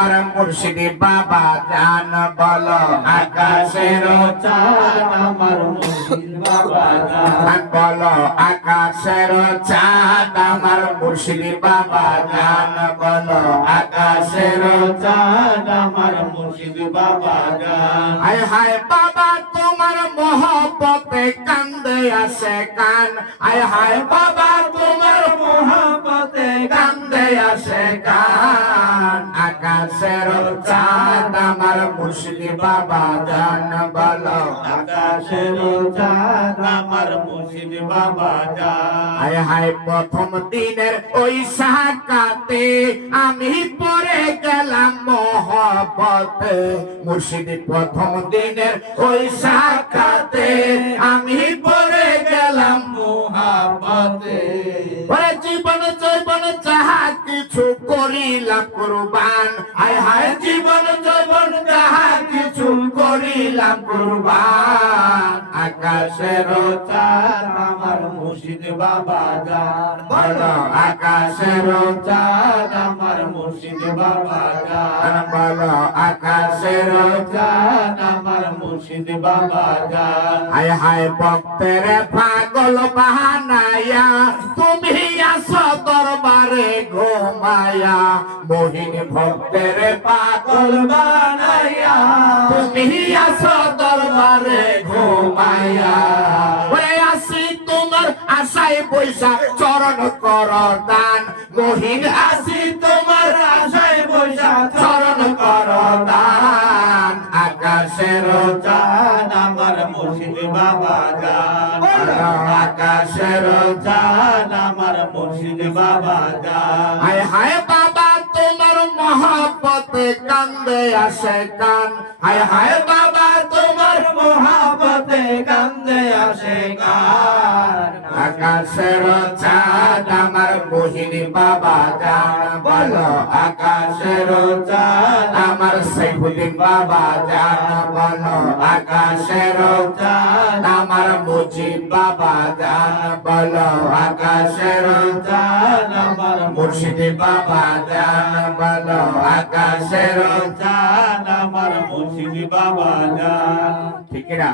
আমার মুর্শিদ বাবা জান বলো আকাশের চাঁদ আমার মুর্শিদ বাবা জান বলো আকাশের চাঁদ আমার মুর্শিদ বাবা জান বলো আকাশের চাঁদ আমার মুর্শিদ বাবা জান হায় হায় বাবা তোমার মোহব্বতে কান্দে আসে কান হায় হায় বাবা তোমার মোহব্বতে কান্দে আসে কান আকাশের চাঁদ আমার মুর্শিদ বাবা জান বলো আকাশের চাঁদ আমার মুর্শিদ বাবা জান হায় হায় প্রথম দিনের ওই সাকাতে আমি পড়ে গেলাম মোহব্বতে মুর্শিদ প্রথম দিনের ওই সাকাতে আমি পড়ে গেলাম মোহব্বতে ওরে জীবন জৈবন যাহা কিছু করিলাম কুরবান হায় হায় জীবন জৈবন যাহা কিছু করিলাম কুরবান আকাশের চাঁদ আমার মুর্শিদ বাবা জান বলো আকাশের চাঁদ আমার মুর্শিদ বাবা জান বলো আকাশের চাঁদ আমার মুর্শিদ বাবা জান হায় হায় ভক্তের পাগল বাহানায়া তুমি আসো দরবারে ঘুমায়া মোহিন ভক্তের পাগল বানায়া তুমি আসো দরবারে ঘুমায়া ওরে আসি তোমার আশায় বৈশা চরণ কর দান মোহিন আসি তোমার আশায় বৈশা চরণ কর দান আকাশের চাঁদ আমার মুর্শিদ বাবা জান আকাশের চাঁদ আমার মুর্শিদ বাবা জান হায় হায় বাবা তোমার মহব্বতে কান্দে আসে কান হায় হায় বাবা তোমার মহব্বতে কান্দে আসে কান আকাশের চাঁদ আমার মুর্শিদ বাবা জান বলো আকাশের চাঁদ আমার সাইফুদ্দিন বাবা জান বলো আকাশের চাঁদ আমার মুজিব বাবা জান বলো আকাশের চাঁদ আমার মুর্শিদ বাবা জান বলো আকাশের চাঁদ আমার মুর্শিদ বাবা জান ঠিক না